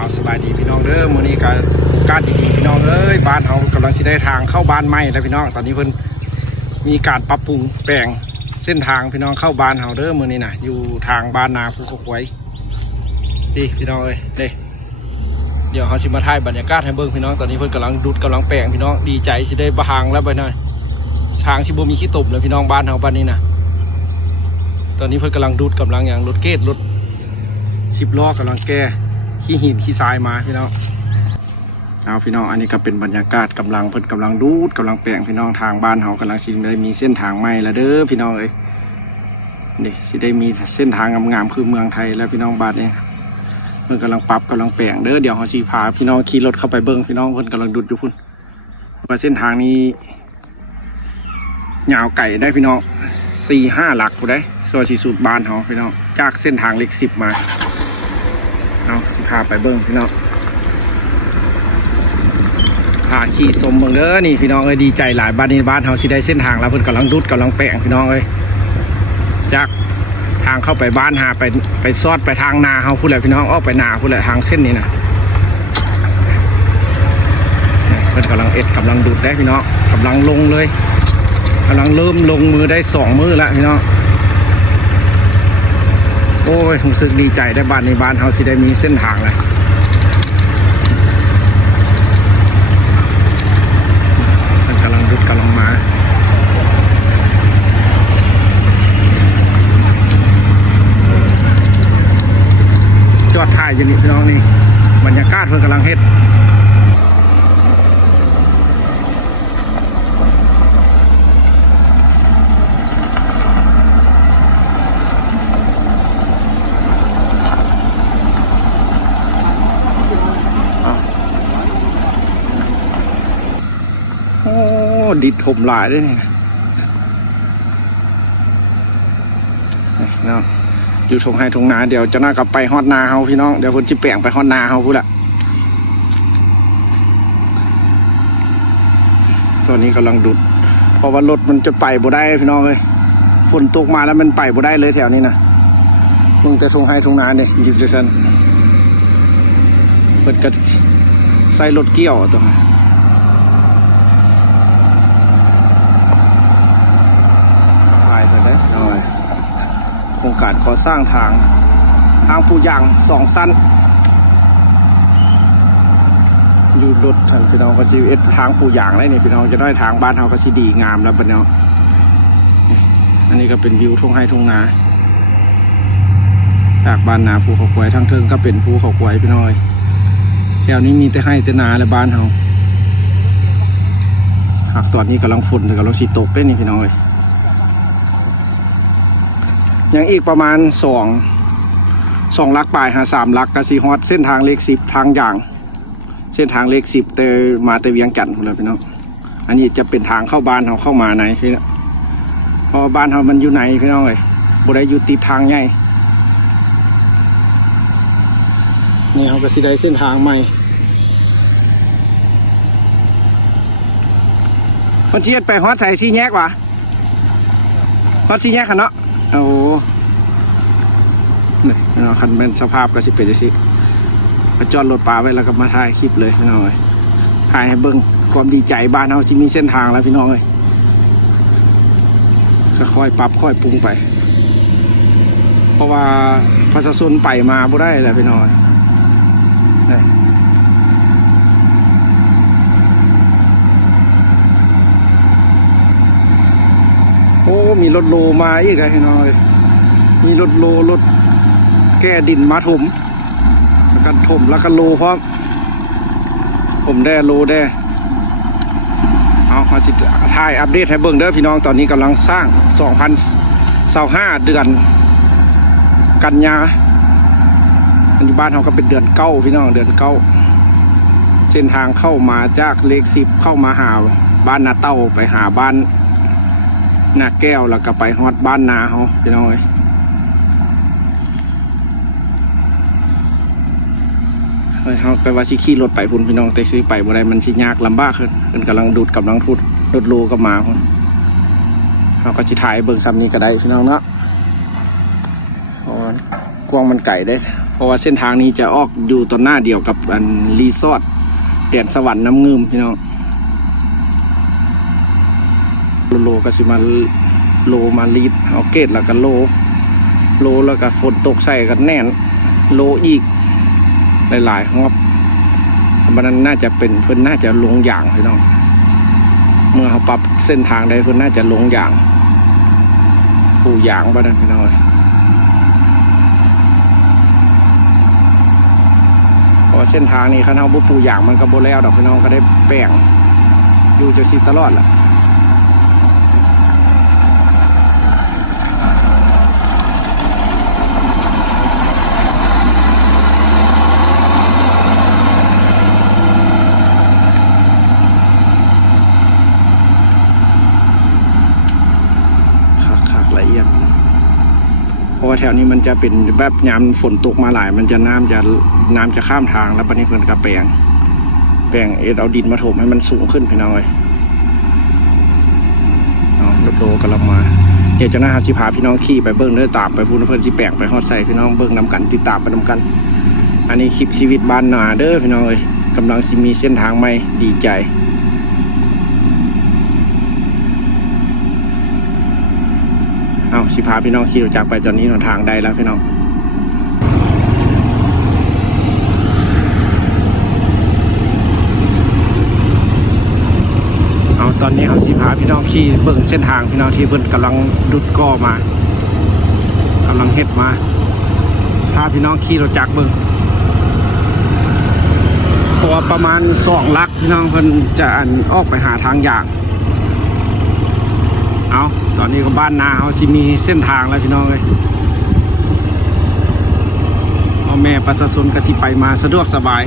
เอาสบายดีพี่น้องเด้อมื้อนี้ก็การดีๆพี่น้องเอ้ยบ้านเรากำลังสิได้ทางเข้าบ้านใหม่แล้วพี่น้องตอนนี้เพิ่นมีการปรับปรุงแปลงเส้นทางพี่น้องเข้าบ้านเราเด้อมื้อนี้น่ะอยู่ทางบ้านนาภูเขาควายดีพี่น้องเอ้ยเด้เดี๋ยวเขาสิมาถ่ายบรรยากาศให้เบิ่งพี่น้องตอนนี้เพิ่นกำลังดุดกำลังแปลงพี่น้องดีใจสิได้บางแล้วไปหน่อยทางสิบ่มีขี้ตมเลยพี่น้องบ้านเราบ้านนี้น่ะตอนนี้เพิ่นกำลังดุดกำลังอย่างรถเกตรถ10 ล้อกำลังแก้ขี้หินขี้ทรายมาพี่น้องเอาพี่น้องอันนี้ก็เป็นบรรยากาศกำลังเพิ่นกำลังดูดกำลังแปลงพี่น้องทางบ้านเฮากำลังสิได้มีเส้นทางใหม่แล้วเด้อพี่น้องเอ้ยนี่สิได้มีเส้นทางงามๆคือเมืองไทยแล้วพี่น้องบ้านนี้เพิ่นกำลังปรับกำลังแปลงเด้อเดี๋ยวเฮาสิพาพี่น้องขี่รถเข้าไปเบิ่งพี่น้องเพิ่นกำลังดูดอยู่พุ่นว่าเส้นทางนี้ยาวไก่ได้พี่น้อง 4-5 หลักผู้ใดส่วนสิสุดบ้านเฮาพี่น้องจากเส้นทางเลข10มาเอาสิพาไปเบิ้งพี่น้องพาขี่สมเบิ้งเด้อนี่พี่น้องเอ้ยดีใจหลายบ้านนี้บ้านเฮาสิได้เส้นทางแล้วเพิ่นกำลังดุดกำลังแปลงพี่น้องเอ้ยจากทางเข้าไปบ้านหาไปซอดไปทางนาเฮาพูดแหละพี่น้องออกไปนาพูดแหละทางเส้นนี้นะเพิ่นกำลังกำลังดุดได้พี่น้องกำลังลงเลยกำลังเริ่มลงมือได้2 มือแล้วพี่น้องโอ้ยรู้สึกดีใจได้บ้านในบ้านเฮาสิได้มีเส้นทางเลยมันกำลังดุดกำลังมาจอดถ่ายอยู่นี่พี่น้องนี่บรรยากาศเพิ่นกำลังเฮ็ดโอ้ดิดถมหลายด้วยนี่เนาะอยู่ทงไฮทงนาเดี๋ยวจะน่ากลับไปฮอดนาเฮาพี่น้องเดี๋ยวคนจิแปลงไปฮอดนาเฮาพูดละตอนนี้กำลังดุดเพราะว่ารถมันจะไปบ่ได้พี่น้องเลยฝนตกมาแล้วมันไปบ่ได้เลยแถวนี้นะมึงแต่ทงไฮทงนาเนี่ยยิบจะชันเปิดกระใส่รถเกี่ยวตัวไปได้หน่อยโครงการก่อสร้างทางผู้ยาง2 สั้นอยู่รถทางพี่น้องก็จะทางผู้ยางได้นี่พี่น้องจะได้ทางบ้านเราก็สิดีงามแล้วพี่น้องอันนี้ก็เป็นวิวทุ่งไร่ทุ่งนาจากบ้านนาภูเขาควายทั้งเทิงก็เป็นภูเขาควายพี่น้องแถวนี้มีแต่ให้แต่นาและบ้านเราหากตอนนี้กำลังฝนกำลังสิตกได้นี่พี่น้องยังอีกประมาณ2 ลักปลาย3 ลักกะสีฮอดเส้นทางเลข10ทางอย่างเส้นทางเลข10แต่มาแต่เวียงจันทน์เลยพี่น้องอันนี้จะเป็นทางเข้าบ้านเราเข้ามาไหนพี่น้องเพราะบ้านเรามันอยู่ไหนพี่น้องเลยบ่ได้อยู่ติดทางใหญ่นี่เขาก็สิได้เส้นทางใหม่มันเชียดไปฮอดใส่ซีแยกวะฮอดซีแยกขันเนาะโอ้นี่เราคันเป็นสภาพก็สิเป็นจังซี่มาจอดรถปลาไว้แล้วก็มาถ่ายคลิปเลยพี่น้องเอ้ยถ่ายให้เบิ่งความดีใจบ้านเฮาสิมีเส้นทางแล้วพี่น้องเอ้ยก็ค่อยปรับค่อยปรุงไปเพราะว่าประชาชนไปมาบ่ได้แหละพี่น้องนี่โอ้มีรถโลมาอีกแล้วพี่น้องเอ้ยมีรถโลรถแก้ดินมาถมแล้วก็ถมแล้วก็โลพร้อมผมได้โลได้เอามาสิถ่ายอัปเดตให้เบิ่งเด้อพี่น้องตอนนี้กำลังสร้าง2025เดือนกันยาอันนี้บ้านเขาก็เป็นเดือน9พี่น้องเดือน9เส้นทางเข้ามาจากเลข10เข้ามาหาบ้านนาเต้าไปหาบ้านนาแก้วแล้วก็ไปฮอดบ้านนาเขาพี่น้องเขาไปว่าสิขี่รถไปพุ่นพี่น้องแต่ซื้อไปบ่ได้มันสิยากลำบากขึ้นกำลังดูดกำลังพูดรถโลก็มาพุ่นเขาก็สิถ่ายเบิ่งซ้ำนี้ก็ได้พี่น้องเนาะกวางมัน ไก่ได้เพราะว่าเส้นทางนี้จะออกอยู่ตอนหน้าเดียวกับอันรีสอร์ทแดนสวรรค์น้ำงืมพี่น้องโลก็สิมาโลมาลีดเอาเกตแล้วก็โลแล้วก็ฝนตกใส่กันแน่นโลอีกหลายๆครับมันน่าจะเป็นเพิ่นน่าจะลงอย่างพี่น้องเมื่อเขาปรับเส้นทางได้เพิ่นน่าจะลงอย่างปูอย่างบ้านพี่น้องเพราะเส้นทางนี้คันเขาบุปูอย่างมันก็โบแล้วดอกพี่น้องก็ได้แป้งอยู่จะสิตลอดแหละละเอียดเพราะว่าแถวนี้มันจะเป็นแบบยามฝนตกมาหลายมันจะน้ำจะข้ามทางแล้วปนี้เพิ่นกระแปลงเอาดินมาถมให้มันสูงขึ้นพี่น้องเลยรถโลกำลังมาเดี๋ยวจะน่าสิพาพี่น้องขี่ไปเบิ้งเด้อตามไปพูนเพิ่นสิแปลงไปฮอดใส่พี่น้องเบิ้งนำกันติดตามไปนำกันอันนี้คลิปชีวิตบ้านนาเด้อพี่น้องเลยกำลังสิมีเส้นทางใหม่ดีใจเอาสิพาพี่น้องขี่จากไปจนนี้หนทางใดแล้วพี่น้องเอาตอนนี้เขาสิพาพี่น้องขี่เบิ่งเส้นทางพี่น้องที่เพิ่นกำลังดุดก่อมากำลังเฮ็ดมาถ้าพี่น้องขี่รถจักรเบิ่งเพราะว่าประมาณ2 ลักพี่น้องเพิ่นจะออกไปหาทางอย่างเอาตอนนี้ก็บ้านนาเขาสิมีเส้นทางแล้วพี่น้องเลยพ่อแม่ประชาชนก็สิไปมาสะดวกสบาย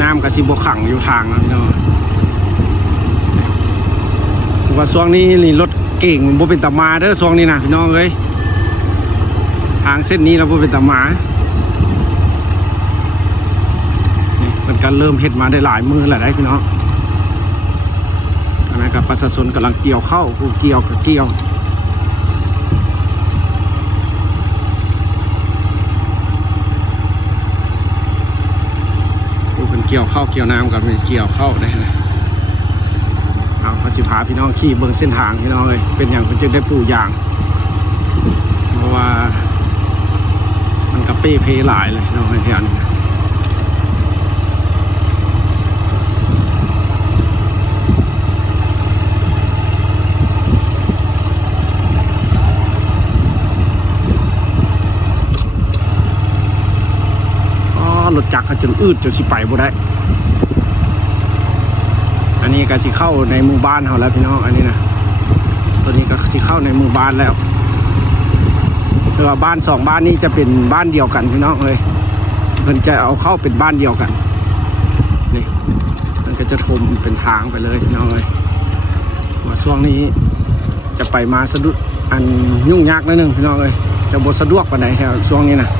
น้ำก็สิบกขังอยู่ทางนะพี่น้องว่าช่วงนี้นี่รถเก่งบ่เป็นตามาเด้อช่วงนี้นะพี่น้องเลยทางเส้นนี้เราบ่เป็นตามานี่มันก็เริ่มเฮ็ดมาได้หลายมือแล้วได้พี่น้องนะครับประชาชนกำลังเกี่ยวเข้าเกี่ยวกับเกี่ยวเป็นเกี่ยวเข้าเกี่ยวน้ำกับเกี่ยวเข้าได้เลยเอาพระสิพาพี่น้องขี่เบิ้งเส้นทางพี่น้องเลยเป็นอย่างเป็นจึงได้ปลูกอย่างเพราะว่ามันกระเป้เพหลายเลยพี่น้องในแถวนี้รถจักรก็จนจนสิไปบ่ได้อันนี้ก็สิเข้าในหมู่บ้านเขาแล้วพี่น้องอันนี้นะตัวนี้ก็สิเข้าในหมู่บ้านแล้วคือว่าบ้าน2 บ้านนี้จะเป็นบ้านเดียวกันพี่น้องเลยเพิ่นจะเอาเข้าเป็นบ้านเดียวกันนี่มันก็จะทมเป็นทางไปเลยพี่น้องเลยว่าช่วงนี้จะไปมาสะดุดอันยุ่งยากนิดนึงพี่น้องเลยจะบ่สะดวกปานใดแถวช่วงนี้นะ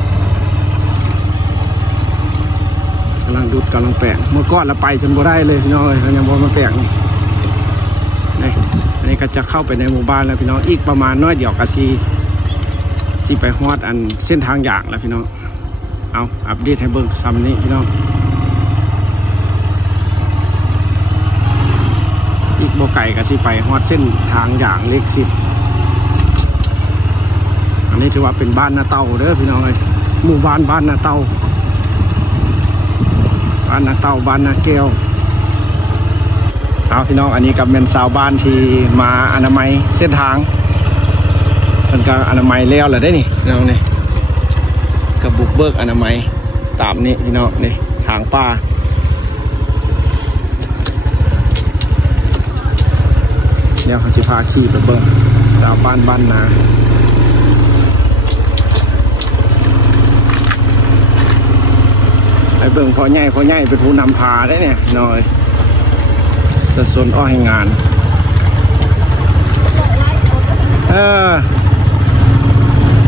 กำลังดุดกำลังแปลงเมื่อก่อนเราไปจนบ่ได้เลยพี่น้องเลยยังบ่มาแปลงนี่อันนี้ก็จะเข้าไปในหมู่บ้านแล้วพี่น้องอีกประมาณน้อยเดียวกับซีไปฮอดอันเส้นทางอย่างแล้วพี่น้องเอาอัปเดตให้เบิ่งซ้ำนี้พี่น้องอีกบ่ไก่กับซีไปฮอดเส้นทางอย่างเลข10อันนี้ถือว่าเป็นบ้านนาเต้าเด้อพี่น้องเลยหมู่บ้านนาเต้าบ้านนาเต้าบ้านนาแก้วเอาพี่น้องอันนี้กับเป็นชาวบ้านที่มาอนามัยเส้นทางมันก็อนามัยแล้วแหละได้นี่พี่น้องนี่กับบุกเบิกอนามัยตามนี้พี่น้องนี่ทางป่าเดี๋ยวเขาสิพาขี่ไปเบิ้งชาวบ้านนาไอ้เบิ่งพอใหญ่เป็นผู้นำพาได้เนี่ยน้อยสนอ้อยงาน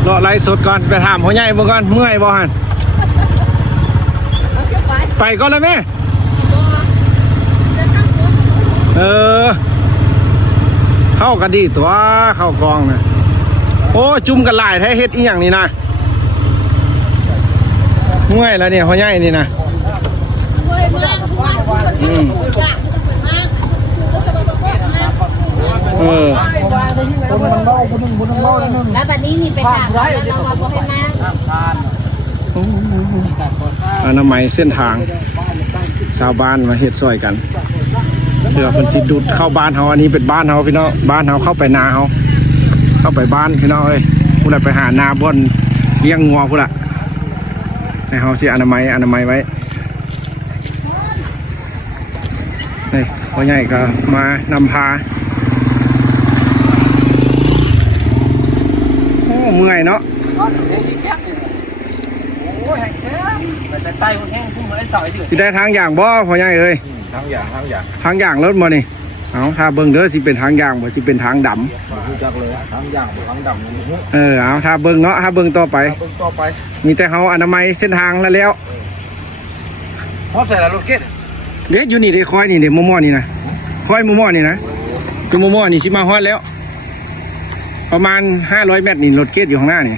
รอไล่สดก่อนไปถามพอใหญ่บ่ก่อนเมื่อยบ่ฮันไปก่อนเลยแม่เข้ากันดีตัวเข้ากองนะโอ้จุ่มกันหลายแท้เฮ็ดอีหยังนี่นะ เมื่อยแล้วเนี่ยเขาใหญ่นี่นะแล้วบัดนี้นี่ไปถามแล้วเรามาบ่ให้มา อนามัยเส้นทางชาวบ้านมาเฮ็ดซอยกันเพื่อเพิ่นสิดูดเข้าบ้านเฮาอันนี้เป็นบ้านเฮาพี่น้องบ้านเฮาเข้าไปนาเฮาเข้าไปบ้านพี่น้องเอ้ยผู้ใดไปหานาบ่อนเลี้ยงงัวผู้ละให้เฮาสิอนามัยไว้นี่พ่อใหญ่ก็มานำพาโอ้เมื่อยเนาะสิได้ทางอย่างบ่พ่อใหญ่เอ้ยทางอย่างรถบ่นี่เอาถ้าเบิ่งเด้อสิเป็นทางอย่างบ่สิเป็นทางดำรู้จักเลยทางอย่างทางดำเอาถ้าเบิ่งเนาะถ้าเบิ่งต่อไปมีแต่เฮาอนามัยเส้นทางแล้วพอใส่ละรถเก็ตเด็กอยู่นี่ได้คอยนี่เด็กม่อๆนี่นะคอยม่อๆนี่นะจุ่มม่อๆนี่สิมาฮอดแล้วประมาณ500 เมตรนี่รถเก็ตอยู่ข้างหน้านี่